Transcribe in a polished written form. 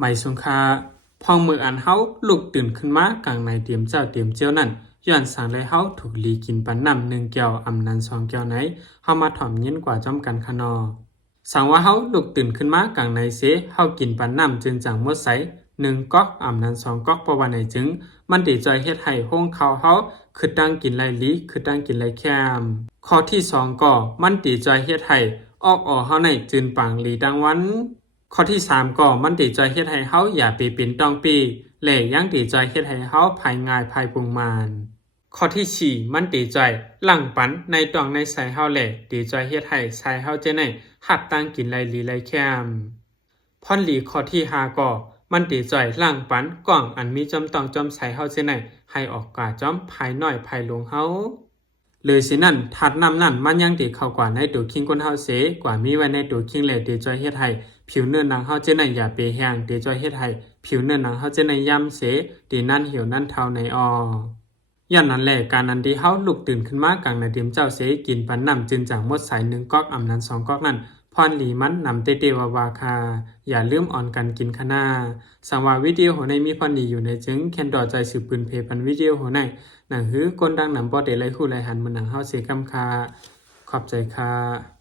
ไม่สงคาพองมืออันเฮาลุกตื่นขึ้นมากลางในเตรียมเจ้าเตรียมเจียวนั่นย้อนสั่งเลยเฮาถูกลีกินปันน้ำ1 แก้วอำนั้น2 แก้วไหนเฮามาถ่อมเย็นกว่าจ้อมกันคะนอสั่งว่าเฮาลุกตื่นขึ้นมากลางในเสเฮากินปันน้ำจึงจังหมดใส1 ก๊อกอำนั้น2 ก๊อกประว่าไหนจึงมันติจอยเฮ็ดให้ห้องเขาเฮาคือตั้งกินไรลีคือตั้งกินไรแคมข้อที่2ก็มันติจอยเฮ็ดให้ออกเฮาในจืนปังลีดังวันข้อที่3ก็มันติจอยเฮ็ดให้เฮาอย่าไปเป็นต้องปีและยังติจอยเฮ็ดให้เฮาภายง่ายภายปุงมานข้อที่4มันติจอยหลังปันในตองในใส่เฮาแหละติจอยเฮ็ดให้ใส่เฮาจะในหับตั้งกินไรลีไรแคมพอนหลีข้อที่5ก็มันติจอยหลังปันกล่องอันมีจอมต้องจอมใส่เฮาจะในให้ออกกาจอมภายน้อยภายลงเฮาเลยสินั่นถัดนำนั่นมันยังติเข้ากว่าในตัวคิงคนเฮาเสกว่ามีไว้ในตัวคิงและติจอยเฮ็ดให้ผิวเนื้อหนังเฮาจะในอย่าเปแห้งติจอยเฮ็ดให้ผิวเนื้อหนังเฮาจะในย่ำเสตินั่นเหี่ยวนั่นเท่าในย่านนั้นแหละการนั้นที่เฮาลุกตื่นขึ้นมากลางในเตรียมเจ้าเสกินปันน้ำจึงจากหมดสาย1 ก๊อกอำนั้น2 ก๊อกนั้นพรหลีมันนำเตเตวาวาคาอย่าลืมอ่อนกันกินคะนาสังว่าวิดีโอในมีพรดีอยู่ในจึงแคนดอใจสืบปืนเพปันวิดีโอในหนังหื้อกนดังนำบ่ได้ไลฮู้ไลหันมันหนังเฮาเสกำคาขอบใจค่ะ